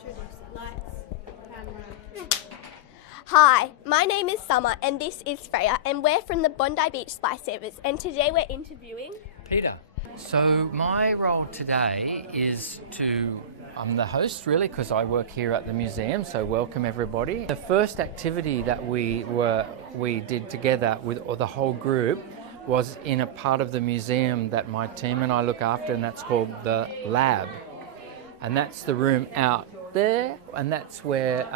introduce it. Lights, camera. Hi, my name is Summer and this is Freya and we're from the Bondi Beach Splice Savers and today we're interviewing Peter. So my role today is I'm the host really because I work here at the museum, so welcome everybody. The first activity that we did together with the whole group was in a part of the museum that my team and I look after, and that's called the lab. And that's the room out there, and that's where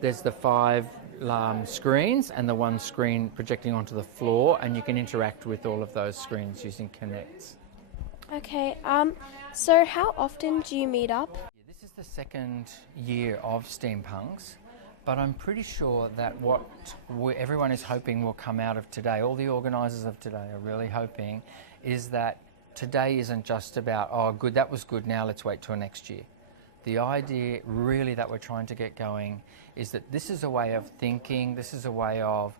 there's the 5 screens and the 1 screen projecting onto the floor, and you can interact with all of those screens using Kinects. Okay, so how often do you meet up? This is the second year of STEAMpunks, but I'm pretty sure that what everyone is hoping will come out of today, all the organisers of today are really hoping, is that today isn't just about, oh good, that was good, now let's wait till next year. The idea really that we're trying to get going is that this is a way of thinking, this is a way of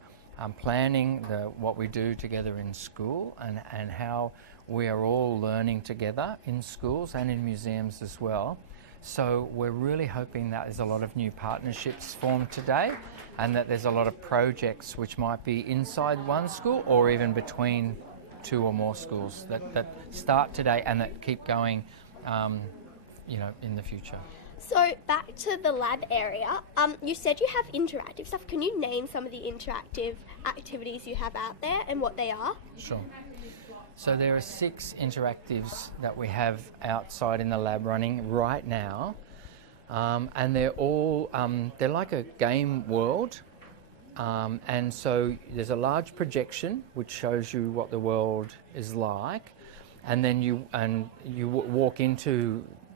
planning what we do together in school and how we are all learning together in schools and in museums as well. So we're really hoping that there's a lot of new partnerships formed today and that there's a lot of projects which might be inside one school or even between 2 or more schools that start today and that keep going in the future. So back to the lab area, you said you have interactive stuff. Can you name some of the interactive activities you have out there and what they are? Sure. So there are 6 interactives that we have outside in the lab running right now, and they're all, they're like a game world, and so there's a large projection which shows you what the world is like, and then you walk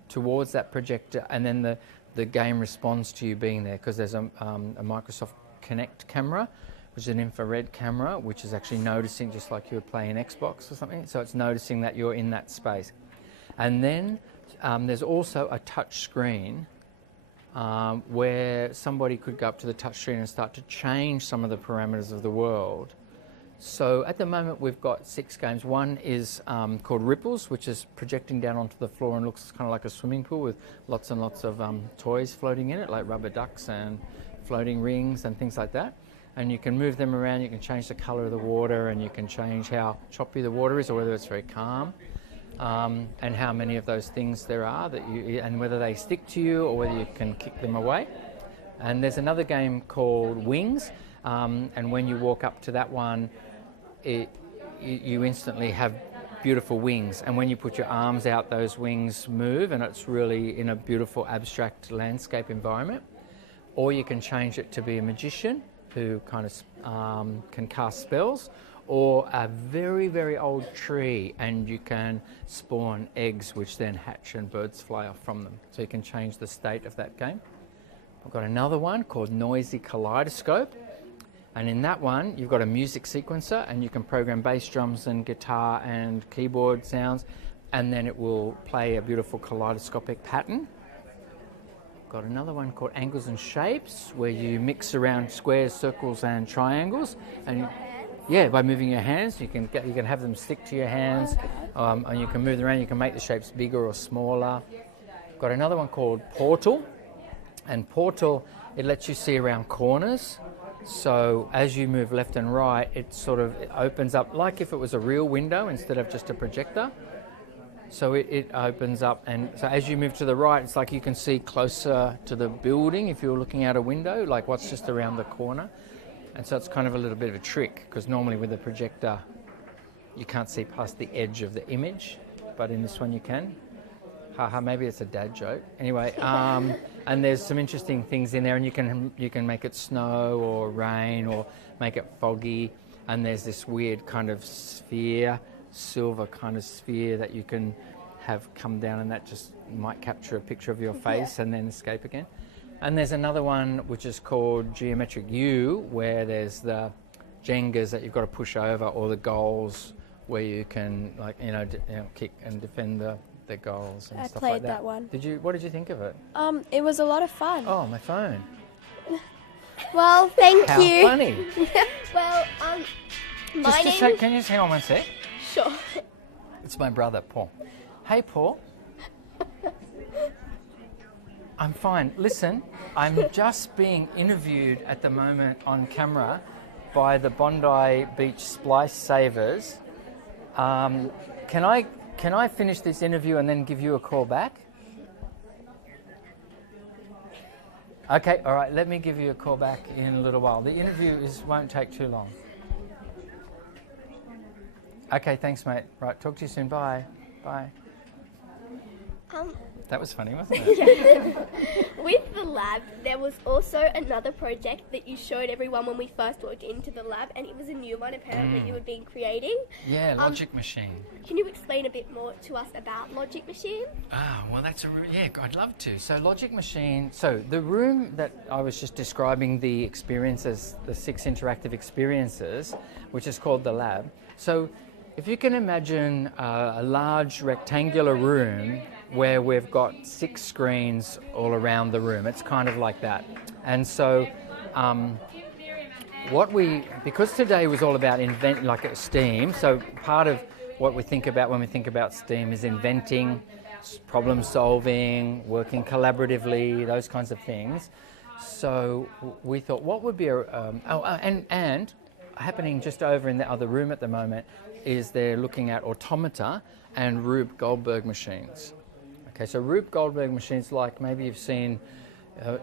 towards that projector, and then the game responds to you being there because there's a Microsoft Kinect camera, which is an infrared camera, which is actually noticing just like you would play an Xbox or something. So it's noticing that you're in that space. And then there's also a touch screen where somebody could go up to the touch screen and start to change some of the parameters of the world. So at the moment we've got 6 games. One is called Ripples, which is projecting down onto the floor and looks kind of like a swimming pool with lots and lots of toys floating in it, like rubber ducks and floating rings and things like that. And you can move them around, you can change the colour of the water, and you can change how choppy the water is or whether it's very calm, and how many of those things there are and whether they stick to you or whether you can kick them away. And there's another game called Wings, and when you walk up to that one, you instantly have beautiful wings, and when you put your arms out, those wings move, and it's really in a beautiful abstract landscape environment. Or you can change it to be a magician who kind of can cast spells, or a very, very old tree, and you can spawn eggs which then hatch and birds fly off from them. So you can change the state of that game. I've got another one called Noisy Kaleidoscope, and in that one you've got a music sequencer and you can program bass drums and guitar and keyboard sounds, and then it will play a beautiful kaleidoscopic pattern. Got another one called Angles and Shapes, where you mix around squares, circles and triangles, and by moving your hands you can have them stick to your hands, and you can move them around, you can make the shapes bigger or smaller. Got another one called Portal, and Portal, it lets you see around corners, so as you move left and right it opens up like if it was a real window instead of just a projector. So it opens up, and so as you move to the right, it's like you can see closer to the building if you're looking out a window, like what's just around the corner. And so it's kind of a little bit of a trick, because normally with a projector you can't see past the edge of the image, but in this one you can. Haha, maybe it's a dad joke. Anyway, and there's some interesting things in there, and you can make it snow or rain or make it foggy, and there's this weird kind of silver kind of sphere that you can have come down, and that just might capture a picture of your face and then escape again. And there's another one which is called Geometric U, where there's the Jengas that you've got to push over, or the goals where you can kick and defend the goals and stuff like that. I played that one. What did you think of it? It was a lot of fun. Oh, my phone. Well, thank you. How funny. Well, can you just hang on one sec? Sure. It's my brother, Paul. Hey, Paul. I'm fine. Listen, I'm just being interviewed at the moment on camera by the Bondi Beach Splice Savers. Can I finish this interview and then give you a call back? Okay, all right. Let me give you a call back in a little while. The interview won't take too long. Okay, thanks, mate. Right, talk to you soon. Bye. Bye. That was funny, wasn't it? With the lab, there was also another project that you showed everyone when we first walked into the lab, and it was a new one apparently you had been creating. Yeah, Logic Machine. Can you explain a bit more to us about Logic Machine? Well, yeah, I'd love to. So Logic Machine, so the room that I was just describing the experiences, the 6 interactive experiences, which is called the lab. So if you can imagine a large rectangular room where we've got 6 screens all around the room. It's kind of like that. And so because today was all about STEAM, so part of what we think about when we think about STEAM is inventing, problem solving, working collaboratively, those kinds of things. So we thought, what would be and happening just over in the other room at the moment is they're looking at Automata and Rube Goldberg machines. Okay, so Rube Goldberg machines, like maybe you've seen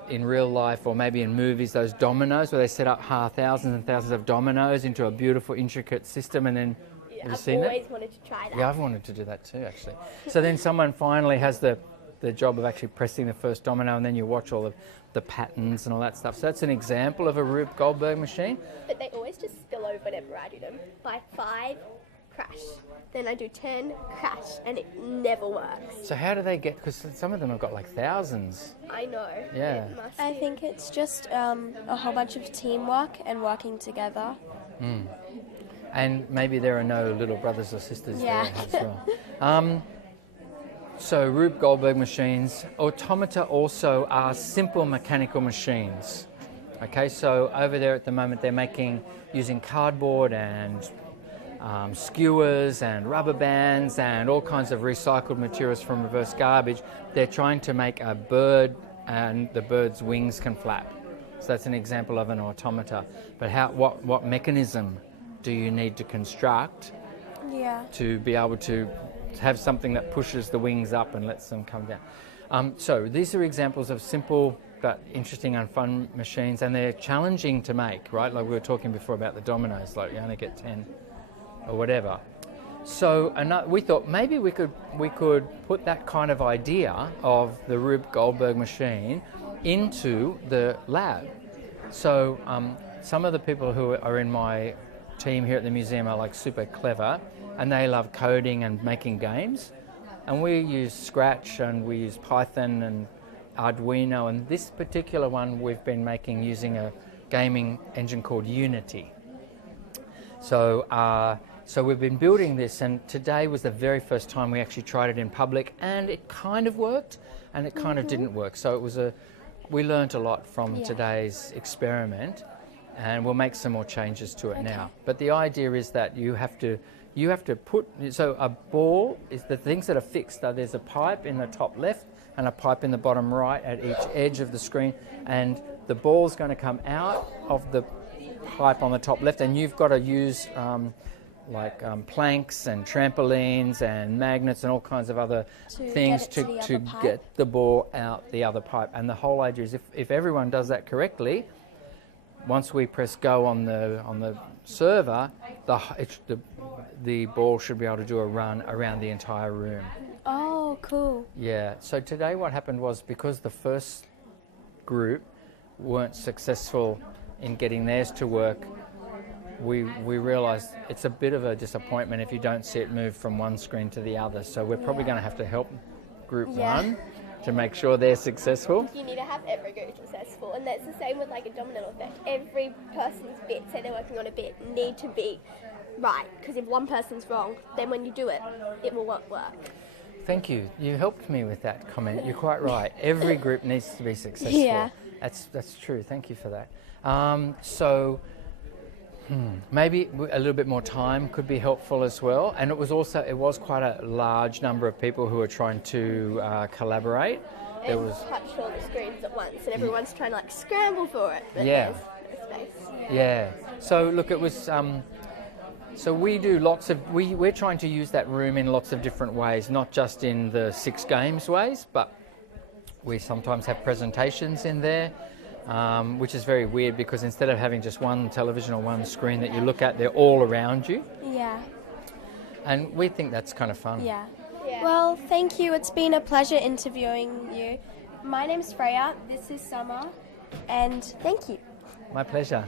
in real life or maybe in movies, those dominoes where they set up thousands and thousands of dominoes into a beautiful, intricate system, and then have you seen I've always wanted to try that. Yeah, I've wanted to do that too, actually. So then someone finally has the job of actually pressing the first domino, and then you watch all of the patterns and all that stuff. So that's an example of a Rube Goldberg machine. But they always just spill over whenever I do them. By 5, crash. Then I do 10, crash, and it never works. So how do they get, because some of them have got like thousands. I know. Yeah. I think it's just a whole bunch of teamwork and working together. And maybe there are no little brothers or sisters Yeah. there as well. So Rube Goldberg machines. Automata also are simple mechanical machines. Okay, so over there at the moment they're using cardboard and skewers and rubber bands and all kinds of recycled materials from reverse garbage. They're trying to make a bird, and the bird's wings can flap. So that's an example of an automata. But what mechanism do you need to construct to be able to have something that pushes the wings up and lets them come down? So these are examples of simple but interesting and fun machines, and they're challenging to make, right? Like we were talking before about the dominoes, like you only get 10 or whatever. So we thought maybe we could put that kind of idea of the Rube Goldberg machine into the lab. So some of the people who are in my team here at the museum are like super clever, and they love coding and making games. And we use Scratch and we use Python and Arduino, and this particular one we've been making using a gaming engine called Unity. So we've been building this, and today was the very first time we actually tried it in public, and it kind of worked and it kind of didn't work. So we learnt a lot from today's experiment, and we'll make some more changes to it now. But the idea is that you have to put, so a ball is the things that are fixed. There's a pipe in the top left and a pipe in the bottom right at each edge of the screen, and the ball's going to come out of the pipe on the top left, and you've got to use planks and trampolines and magnets and all kinds of other things to get the ball out the other pipe. And the whole idea is if everyone does that correctly, once we press go on the server, the ball should be able to do a run around the entire room. Oh, cool. Yeah. So today what happened was, because the first group weren't successful in getting theirs to work, we realised it's a bit of a disappointment if you don't see it move from one screen to the other. So we're probably going to have to help group one to make sure they're successful. You need to have every group successful, and that's the same with like a domino effect. Every person's bit, say they're working on a bit, need to be right, because if one person's wrong, then when you do it, it will not work. Thank you. You helped me with that comment. You're quite right. Every group needs to be successful. Yeah. That's true. Thank you for that. Maybe a little bit more time could be helpful as well. And it was quite a large number of people who were trying to collaborate. there and was touched all the screens at once, and everyone's trying to like scramble for it. But Yeah. there's no space. Yeah. So look, it was. So we do lots of. We're trying to use that room in lots of different ways, not just in the 6 games ways, but we sometimes have presentations in there, which is very weird because instead of having just one television or one screen that you look at, they're all around you, Yeah. and we think that's kind of fun. Yeah. Yeah. Well, thank you. It's been a pleasure interviewing you. My name's Freya. This is Summer. And thank you. My pleasure.